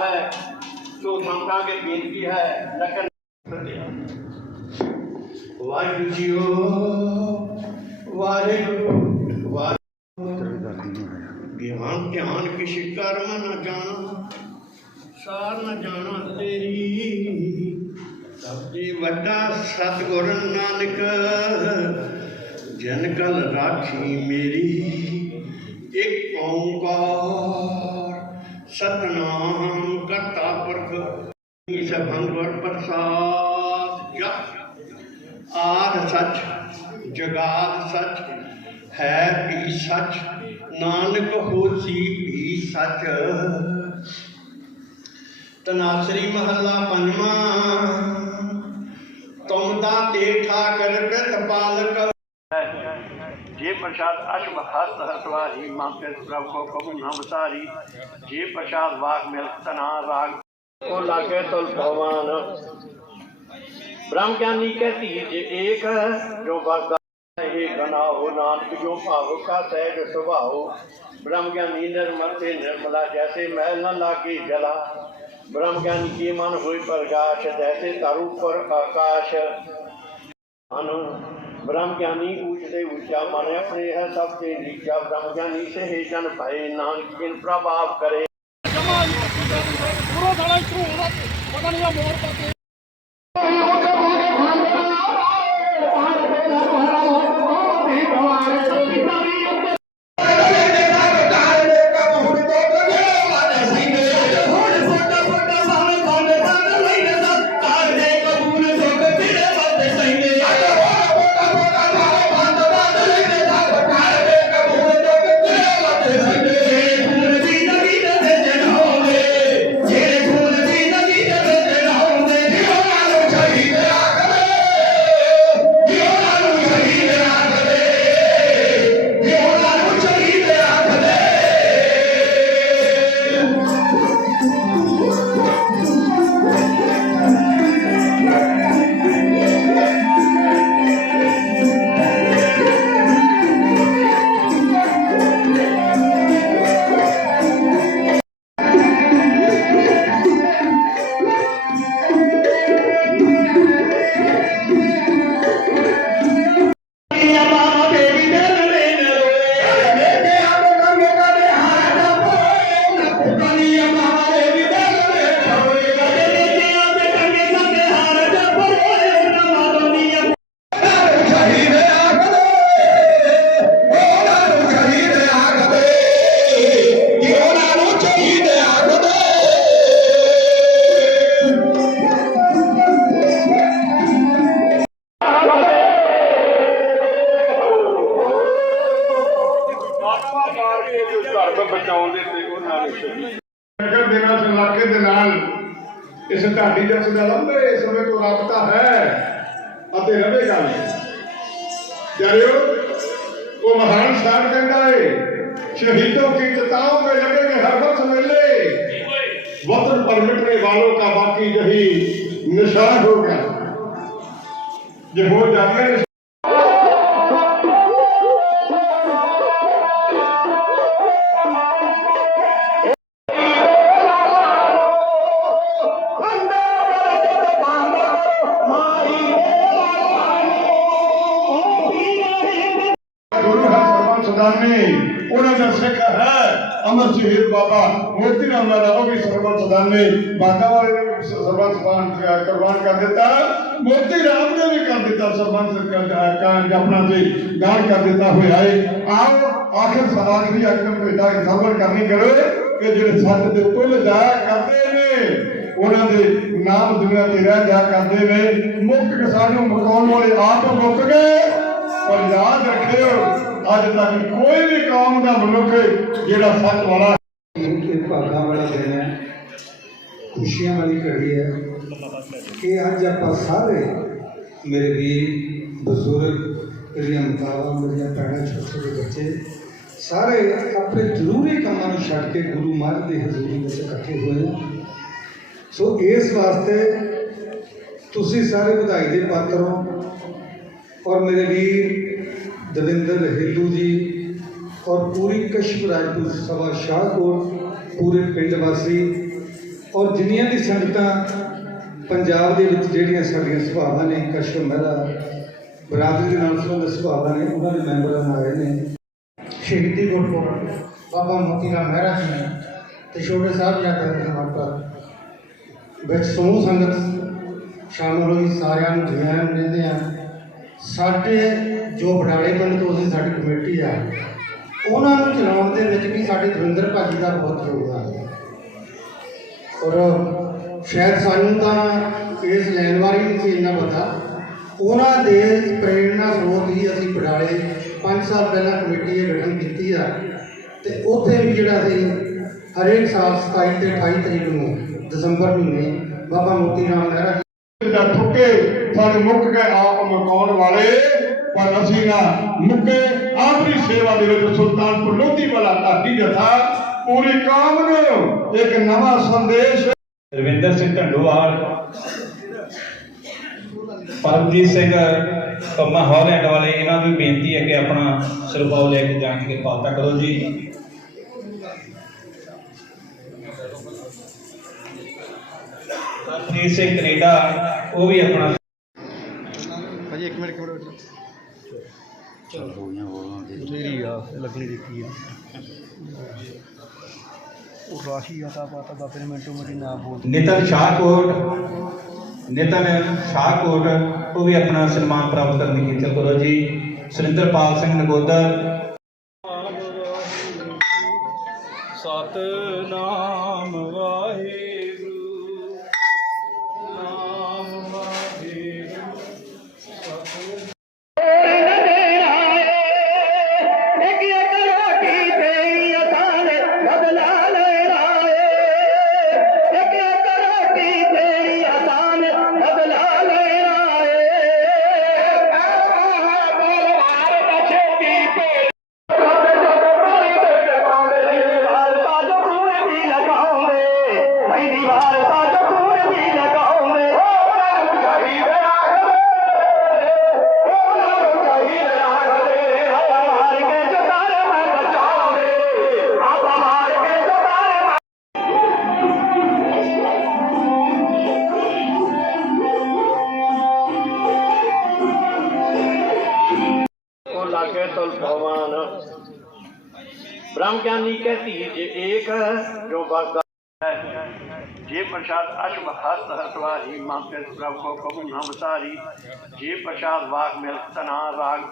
ہے کے بیچ کی ہے لیکن ਵਾਹਿਗੁਰੂ ਜੀਓ ਵਾਹਿਗੁਰੂ ਵਾਹਿਗੁਰੂ। ਗਿਆਨ, ਧਿਆਨ, ਕਿਛ ਕਰਮ ਨ ਜਾਣਾ, ਸਾਰ ਨ ਜਾਣਾ ਤੇਰੀ। ਸਬਦੀ ਵੱਡਾ ਸਤਿਗੁਰ ਨਾਨਕ, ਜਨ ਕਲ ਰਾਖੀ ਮੇਰੀ। ਇੱਕ ਓੰਕਾਰ, ਸਤਨਾਮ ਕਰਤਾ ਪੁਰਖ ਇਸ ਭੰਗਵਰ ਪ੍ਰਸਾਦ। ਜਪ ਆਦ ਸੱਚ, ਜਗਾਦ ਸੱਚ, ਹੈ ਵੀ ਸੱਚ, ਨਾਨਕ ਹੋਸੀ ਵੀ ਸੱਚ। ਤਨਾਸਰੀ ਮਹੱਲਾ ਪੰਜਵਾਂ, ਤੁਮ ਦਾ ਤੇ ਠਾਕਰ ਪ੍ਰਤਪਾਲਕ ਜੇ ਪ੍ਰਸਾਦ ਅਸ਼ਬ ਹਸਤ ਹਸਵਾਰੀ ਮਾਪੇ ਪ੍ਰਭ ਕੋ ਕਬੂ ਨਾ ਬਸਾਰੀ ਜੇ ਪ੍ਰਸਾਦ ਵਾਕ ਮਿਲਕ ਤਨਾ ਰਾਗ, ਕੋ ਲਾਗੇ ਤੁਲ ਭਵਾਨ। ब्रह्म ज्ञानी कहती जे एक जो बरदा हे गना हो नानक जो भाव का सहज स्वभाव ब्रह्म ज्ञानी निर्मल से निर्मला जैसे महल न लागे जला ब्रह्म ज्ञानी के मन हुई प्रकाश जैसे तरु पर आकाश अनु ब्रह्म ज्ञानी ऊंचते ऊंचा मन अपने है सबके नीचा ब्रह्म ज्ञानी से हे जन भय नानक जिन प्रभाव करे ਘਰ ਤੋਂ ਬਚਾਉਣ ਦੇ ਤੇ ਉਹਨਾਂ ਨੇ ਨਗਰ ਦੇ ਨਾਲ ਇਲਾਕੇ ਦੇ ਨਾਲ, ਇਸ ਢਾਡੀ ਜਸ ਦਾ ਲੰਬੇ ਸਮੇਂ ਤੋਂ ਰابطਾ ਹੈ ਅਤੇ ਰਹੇਗਾ ਜਰਿਓ ਉਹ ਮਹਾਨ ਸਾਹਿਬ ਕਹਿੰਦਾ ਏ, ਸ਼ਹੀਦੋਂ ਕੀ ਚਤਾਉ ਪੇ ਲੱਗੇਗੇ ਹਰ ਵਕਤ ਮੇਲੇ। ਵਤਨ ਪਰਮਿਟਨੇ ਵਾਲੋਂ ਦਾ ਬਾਕੀ ਜਹੀ ਨਿਸ਼ਾਨ ਹੋਗਾ ਜੇ ਹੋ ਜਾਂਦੇ ਅਮਰ ਸ਼ਹੀਦ ਬਾਬਾ ਮੋਤੀ ਰਾਮ ਦਾ ਉਹ ਵੀ ਸਰਬਤ ਸਦਾਨੀ ਬਾਗਾ ਵਾਲੇ ਨੇ ਵੀ ਸਰਬਤ ਸਦਾਨ ਕੁਰਬਾਨ ਕਰ ਦਿੱਤਾ। ਮੋਤੀ ਰਾਮ ਨੇ ਵੀ ਕਰ ਦਿੱਤਾ ਸਰਬਤ ਕਾਂ ਆਪਣਾ ਤੇ ਗਾਨ ਕਰ ਦਿੱਤਾ ਹੋਇਆ ਹੈ ਆਓ, ਆਖਰ ਸਵਾਲ ਦੀ ਅਕਲ ਭੇਟਾ ਸਬਰ ਕਰਨੀ ਕਰੋ ਕਿ ਜਿਹੜੇ ਸੱਚ ਦੇ ਤੁਲ ਜਾਇਆ ਕਰਦੇ ਨੇ, ਉਹਨਾਂ ਦੇ ਨਾਮ ਦੁਨੀਆ ਤੇ ਰਹਿ ਜਾ ਕਰਦੇ ਨੇ। ਮੁੱਖ ਕਿਸਾਨ ਸਾਨੂੰ ਮਕਾਉਣ ਵਾਲੇ ਆਪ ਮੁੱਕ ਗਏ। ਪਰ ਯਾਦ ਰੱਖਿਓ ਅੱਜ ਤੱਕ ਕੋਈ ਵੀ ਕੌਮ ਦਾ ਮਨੁੱਖ ਜਿਹੜਾ ਸੱਚ ਵਾਲਾ ਇਹ ਭਾਗਾਂ ਵਾਲਾ ਦਿਨ ਹੈ, ਖੁਸ਼ੀਆਂ ਵਾਲੀ ਘੜੀ ਹੈ, ਕਿ ਅੱਜ ਆਪਾਂ ਸਾਰੇ ਮੇਰੇ ਵੀਰ, ਬਜ਼ੁਰਗ, ਮੇਰੀਆਂ ਮਾਤਾਵਾਂ, ਮੇਰੀਆਂ ਭੈਣਾਂ ਛੋਟੇ ਛੋਟੇ ਬੱਚੇ, ਸਾਰੇ ਆਪਣੇ ਜ਼ਰੂਰੀ ਕੰਮਾਂ ਨੂੰ ਛੱਡ ਕੇ ਗੁਰੂ ਮਹਾਰਾਜ ਦੀ ਹਜ਼ੂਰੀ ਵਿੱਚ ਇਕੱਠੇ ਹੋਏ ਆ ਸੋ ਇਸ ਵਾਸਤੇ ਤੁਸੀਂ ਸਾਰੇ ਵਧਾਈ ਦੇ ਪਾਤਰ ਹੋ ਔਰ ਮੇਰੇ ਵੀਰ ਦਵਿੰਦਰ ਹਿੱਲੂ ਜੀ ਔਰ ਪੂਰੀ ਕਸ਼ਮ ਰਾਜਪੂਤ ਸਭਾ ਸ਼ਾਹਕੋਟ, ਪੂਰੇ ਪਿੰਡ ਵਾਸੀ ਔਰ ਜਿੰਨੀਆਂ ਵੀ ਸੰਗਤਾਂ ਪੰਜਾਬ ਦੇ ਵਿੱਚ ਜਿਹੜੀਆਂ ਸਾਡੀਆਂ ਸਭਾਵਾਂ ਨੇ ਕਸ਼ਮ ਮਹਿਰਾ ਬਰਾਦਰੀ ਦੇ ਨਾਲ ਸੰਬੰਧਿਤ ਸਭਾਵਾਂ ਨੇ, ਉਹਨਾਂ ਦੇ ਮੈਂਬਰਾਂ ਨਾਲ ਆਏ ਨੇ। ਸ਼ਹੀਦੀ ਗੁਰਪੁਰਬ, ਬਾਬਾ ਮੋਤੀ ਰਾਮ ਮਹਿਰਾ ਜੀ ਨੇ ਤੇ ਛੋਟੇ ਸਾਹਿਬਜ਼ਾਦੇ ਦੇ ਸਮਰਪਣ ਵਿੱਚ ਸਮੂਹ ਸੰਗਤ ਸ਼ਾਮਲ ਹੋਈ, ਸਾਰਿਆਂ ਨੂੰ ਜਿਵੇਂ ਦਿੰਦੇ ਆ। ਸਾਡੇ ਜੋ ਬਟਾਲੇ ਪਿੰਡ ਤੋਂ ਅਸੀਂ ਸਾਡੀ ਕਮੇਟੀ ਆ, ਉਹਨਾਂ ਨੂੰ ਚਲਾਉਣ ਦੇ ਵਿੱਚ ਵੀ ਸਾਡੇ ਦਵਿੰਦਰ ਭਾਜੀ ਦਾ ਬਹੁਤ ਯੋਗਦਾਨ ਹੈ। ਔਰ ਸ਼ਾਇਦ ਸਾਨੂੰ ਤਾਂ ਇਸ ਲੈਣ ਬਾਰੇ ਨਹੀਂ ਸੀ ਇੰਨਾ ਪਤਾ। ਉਹਨਾਂ ਦੇ ਪ੍ਰੇਰਣਾ ਸਰੋਤ ਹੀ ਅਸੀਂ ਬਟਾਲੇ 5 ਸਾਲ ਪਹਿਲਾਂ ਕਮੇਟੀ ਇਹ ਗਠਨ ਕੀਤੀ ਆ। ਤੇ ਉੱਥੇ ਵੀ ਜਿਹੜਾ ਸੀ ਹਰੇਕ ਸਾਲ 27 ਤੇ 28 ਤਰੀਕ ਨੂੰ ਦਸੰਬਰ ਮਹੀਨੇ ਬਾਬਾ ਮੋਤੀ ਰਾਮ ਮਹਿਰਾ ਜੀ ਦਾ ਠੁੱਕੇ ਸਾਡੇ ਮੁੱਕ ਗਏ ਆਪ ਮਕਾਉਣ ਵਾਲੇ। ਪਰ ਅਸੀਂ ਨਾ ਮੁੱਕੇ ਆਪਣੀ ਸੇਵਾ ਦੇ ਵਿੱਚ ਸੁਲਤਾਨਪੁਰ ਲੋਧੀ ਵਾਲਾ ਧਾਡੀ ਜਥਾ ਪੂਰੀ ਕੌਮ ਨੂੰ ਇੱਕ ਨਵਾਂ ਸੰਦੇਸ਼ ਰਵਿੰਦਰ ਸਿੰਘ ਢੰਡੋਵਾਲ ਪਰਮਜੀਤ ਸਿੰਘ ਪੰਮਾ ਹੌਲੈਂਡ ਵਾਲੇ ਇਹਨਾਂ ਨੂੰ ਬੇਨਤੀ ਹੈ ਕਿ ਆਪਣਾ ਸਰਬਾਉ ਲੈ ਕੇ ਜਾਣ ਦੀ ਕਿਰਪਾਲਤਾ ਕਰੋ ਜੀ। ਪਰਮਜੀਤ ਸਿੰਘ ਕੈਨੇਡਾ ਉਹ ਵੀ ਆਪਣਾ ਨਿਤਨ ਸ਼ਾਹਕੋਟ ਨਿਤਨ ਸ਼ਾਹਕੋਟ ਉਹ ਵੀ ਆਪਣਾ ਸਨਮਾਨ ਪ੍ਰਾਪਤ ਕਰਨ ਦੀ ਖੇਚਲ ਕਰੋ ਜੀ। ਸੁਰਿੰਦਰਪਾਲ ਸਿੰਘ ਨਗੋਦਰ। ਸਤਨਾਮ ਵਾਹਿਗੁਰੂ। को लागे तुल भगवान ब्रह्म ज्ञानी के तीज एक जो बागा जे प्रसाद अश्व हस्त हसवारी माँ के प्रभु को कबू हम सारी जे प्रसाद वाक मिल तना राग